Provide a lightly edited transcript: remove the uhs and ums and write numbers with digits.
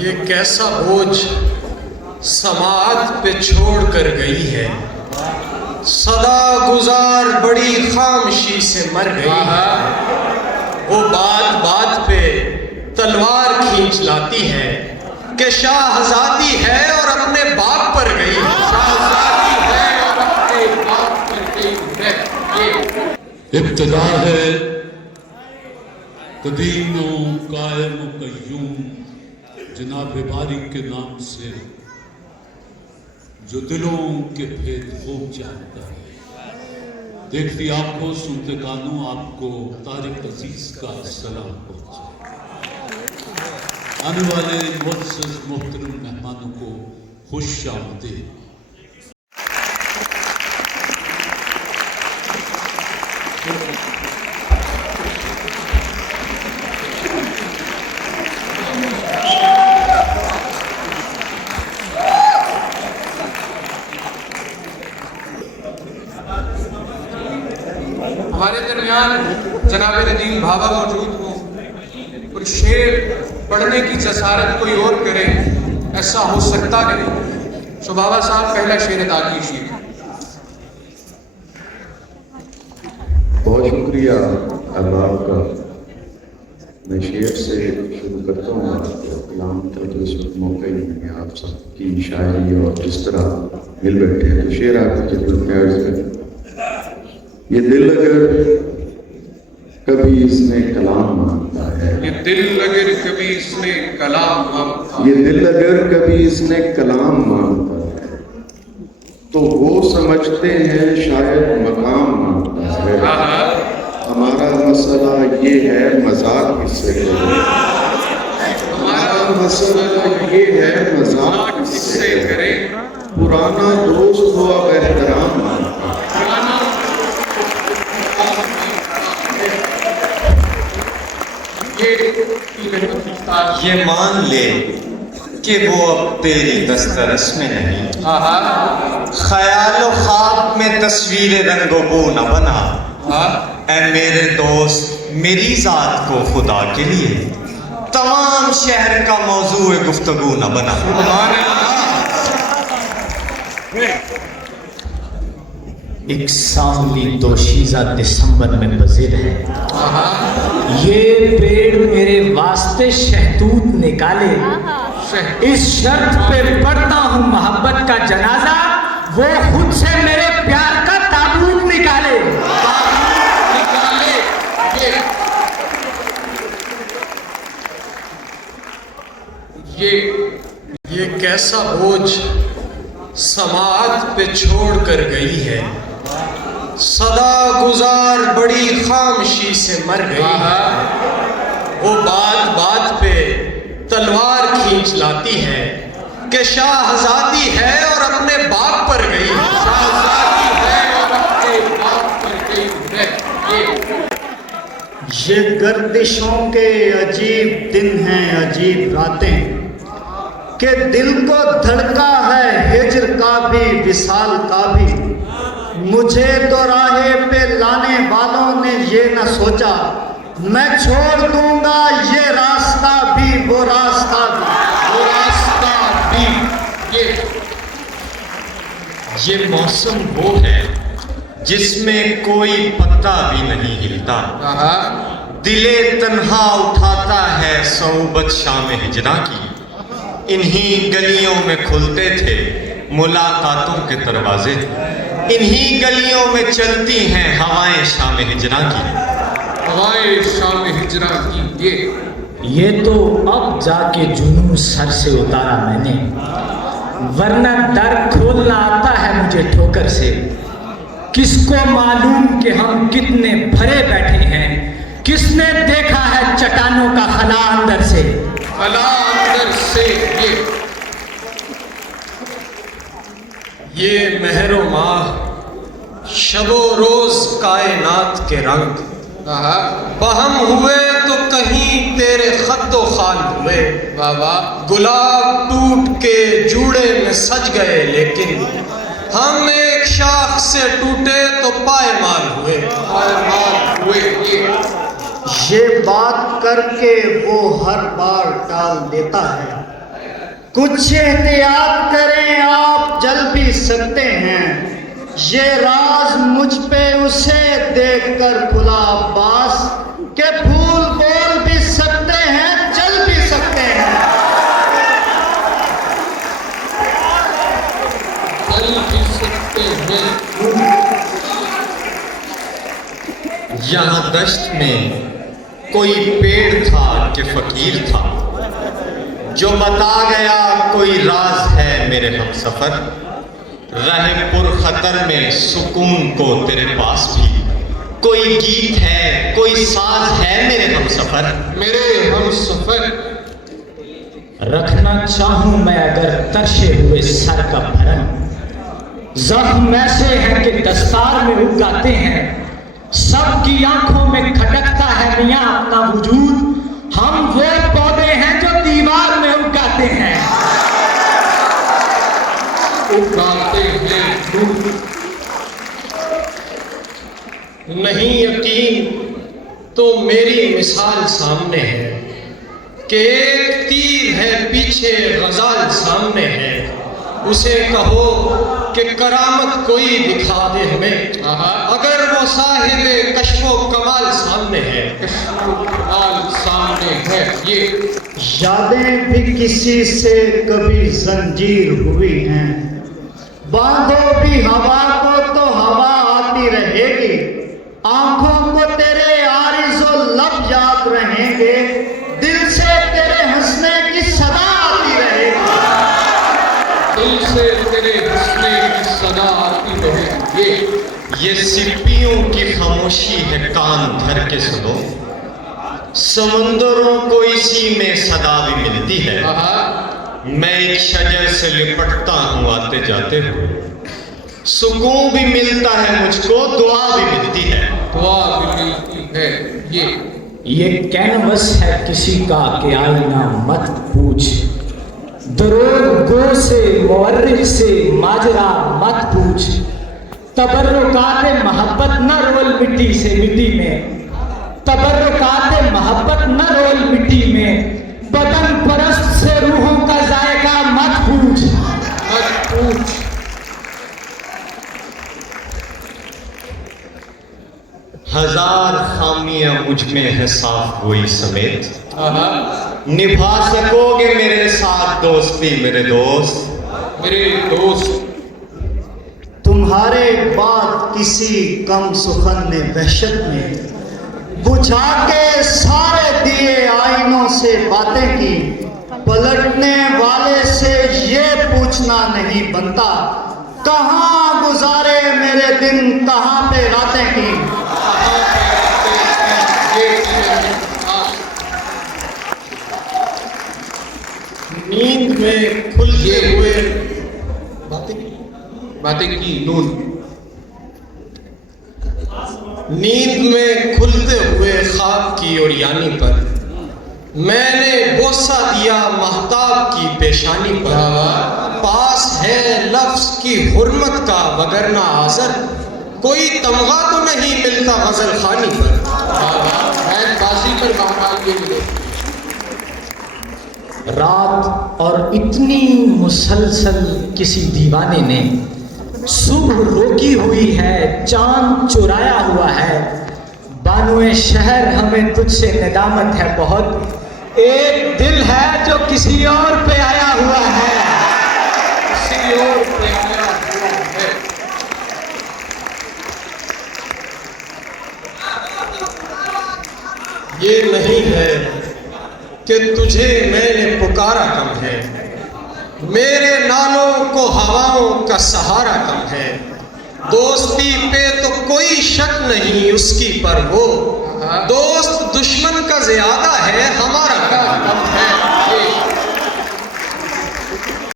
یہ کیسا بوجھ سماعت پہ چھوڑ کر گئی ہے، صدا گزار بڑی خاموشی سے مر گئی ہے۔ وہ بات بات پہ تلوار کھینچ لاتی ہے کہ شاہزادی ہے اور اپنے باپ پر گئی ہے، شاہزادی ہے اور اپنے باپ پر گئی ہے۔ ابتدا ہے قدیم و قائم و قیوم جناب باری کے نام سے، جو دلوں کے بھید خوب جانتا ہے۔ دیکھتی آنکھوں سنتے کانوں آپ کو طارق عزیز کا سلام پہنچے۔ آنے والے معزز محترم مہمانوں کو خوش آمدید۔ ہمارے درمیان جناب ندیم بھاوا موجود ہوں، کچھ شعر پڑھنے کی جسارت کوئی اور کرے، ایسا ہو سکتا نہیں۔ سو بھاوا صاحب پہلا شعر ادا کیجیے۔ بہت شکریہ اللہ کا۔ میں شعر سے شروع کرتا ہوں آپ کو کلام تک اس وقت موقع ہی نہیں ہے، آپ سب کی شاعری اور جس طرح مل بیٹھے ہیں تو شعر آپ کی خدمت میں عرض کریں۔ یہ دل اگر کبھی اس نے کلام مانگتا ہے، یہ دل اگر کبھی اس نے کلام مانگتا ہے، یہ دل اگر کبھی اس نے کلام مانگتا ہے تو وہ سمجھتے ہیں شاید مقام مانگتا ہے۔ ہمارا مسئلہ یہ ہے مذاق کس سے کرے، ہمارا مسئلہ یہ ہے مذاق کس سے کرے، پرانا دوست ہو اب احترام مانگتا ہے۔ یہ مان لے کہ وہ اب تیری دسترس میں نہیں، خیال و خواب میں تصویر رنگ و بو نہ بنا۔ اے میرے دوست میری ذات کو خدا کے لیے تمام شہر کا موضوع گفتگو نہ بنا۔ ایک سانولی دوشیزہ دسمبر میں بزر ہے، یہ پیڑ میرے واسطے شہتوت نکالے، اس شرط پہ پڑھتا ہوں محبت کا جنازہ، وہ خود سے میرے پیار کا تابوت نکالے۔ یہ کیسا بوجھ سماعت پہ چھوڑ کر گئی ہے، صدا گزار بڑی خاموشی سے مر گئی ہے۔ وہ بات بات پہ تلوار کھینچ لاتی ہے کہ شاہزادی ہے اور اپنے باپ پر گئی ہے، شاہزادی ہے اور اپنے باپ پر گئی ہے۔ یہ گردشوں کے عجیب دن ہیں عجیب راتیں، کہ دل کو دھڑکا ہے ہجر کا بھی وصال کا بھی۔ مجھے تو راہے پہ لانے والوں نے یہ نہ سوچا، میں چھوڑ دوں گا یہ راستہ بھی وہ راستہ بھی، وہ راستہ بھی۔ یہ موسم وہ ہے جس میں کوئی پتا بھی نہیں ہلتا، دلے تنہا اٹھاتا ہے صعوبت شام ہجراں کی۔ انہی گلیوں میں کھلتے تھے ملاقاتوں کے دروازے، انہی گلیوں میں چلتی ہیں ہوائیں شام ہجراں کی، ہوائیں شام ہجراں کی۔ یہ تو اب جا کے جنوں سر سے اتارا میں نے، ورنہ در کھولنا آتا ہے مجھے ٹھوکر سے۔ کس کو معلوم کہ ہم کتنے بھرے بیٹھے ہیں، کس نے دیکھا ہے چٹانوں کا خلا اندر سے، خلا اندر سے۔ یہ مہر و ماہ شب و روز کائنات کے رنگ بہم ہوئے تو کہیں تیرے خد و خال ہوئے، گلاب ٹوٹ کے جوڑے میں سج گئے، لیکن ہم ایک شاخ سے ٹوٹے تو پائمال ہوئے، پائمال ہوئے۔ یہ بات کر کے وہ ہر بار ٹال دیتا ہے، کچھ احتیاط کریں آپ جل بھی سکتے ہیں، یہ راز مجھ پہ اسے دیکھ کر کھلا عباس کہ بھول بول بھی سکتے ہیں چل بھی سکتے ہیں۔ یہاں دشت میں کوئی پیڑ تھا کہ فقیر تھا، جو بتا گیا کوئی راز ہے میرے ہم سفر، رہ پر خطر میں سکون کو تیرے پاس بھی کوئی گیت ہے کوئی ساز ہے میرے ہم سفر، میرے ہم سفر رکھنا چاہوں میں اگر ترشے ہوئے سر کا بھرم، زخم ایسے ہیں کہ دستار میں اگاتے ہیں، سب کی آنکھوں میں کھٹکتا ہے میاں اپنا وجود، ہم وہ پودے ہیں جو دیوار میں اگاتے ہیں۔ نہیں یقین تو میری مثال سامنے ہے کہ ایک تیر ہے پیچھے غزال سامنے ہے، اسے کہو کہ کرامت کوئی دکھا دے ہمیں، اگر وہ صاحب کشف و کمال سامنے ہے۔ کشف و کمال سامنے ہے، یہ یادیں بھی کسی سے کبھی زنجیر ہوئی ہیں، باندھو بھی ہوا کو تو ہوا آتی رہے گی، آنکھوں کو تیرے عارض و لب یاد رہیں گے، دل سے تیرے ہنسنے کی صدا آتی رہے گی، دل سے تیرے ہنسنے کی صدا آتی رہے گی۔ یہ سپیوں کی خاموشی ہے کان دھر کے سنو، سمندروں کو اسی میں صدا بھی ملتی ہے، میں ایک شجر سے لپٹتا ہوں آتے جاتے ہوں، سکون بھی ملتا ہے مجھ کو دعا بھی ملتی ہے، دعا بھی ملتی ہے۔ یہ کینوس ہے کسی کا کہ آئینہ مت پوچھ، دروغ گو سے مورخ سے ماجرا مت پوچھ، تبرکات محبت نہ رول مٹی سے مٹی میں، تبرکات محبت نہ رول مٹی میں، بدن پرست سے روحوں کا ذائقہ مت پوچھ، مت پوچھ۔ ہزار خامیاں مجھ میں ہے صاف گوئی سمیت، نبھا سکو گے میرے ساتھ دوستی میرے دوست، میرے دوست تمہارے بعد کسی کم سخن نے وحشت میں بجھا کے سارے دیے آئینوں سے باتیں کی، پلٹنے والے سے یہ پوچھنا نہیں بنتا کہاں گزارے میرے دن کہاں پہ راتیں کی۔ نیند میں کھلتے ہوئے باتیں کی نون، نیند میں کھلتے ہوئے خواب کی اور یعنی پر، میں نے بوسہ دیا مہتاب کی پیشانی پر، پاس ہے لفظ کی حرمت کا وگرنہ آزر، کوئی تمغہ تو نہیں ملتا غزل خانی پر، بازی پر بہرحال یہ ملے۔ رات اور اتنی مسلسل کسی دیوانے نے، صبح روکی ہوئی ہے چاند چرایا ہوا ہے، بانوئے شہر ہمیں تجھ سے ندامت ہے بہت، ایک دل ہے جو کسی اور پہ آیا ہوا ہے، کسی اور پہ آیا ہوا ہے۔ یہ نہیں ہے کہ تجھے میں نے پکارا کم ہے، میرے نالوں کو ہواؤں کا سہارا کم ہے، دوستی پہ تو کوئی شک نہیں اس کی پر وہ، دوست دشمن کا زیادہ ہے ہمارا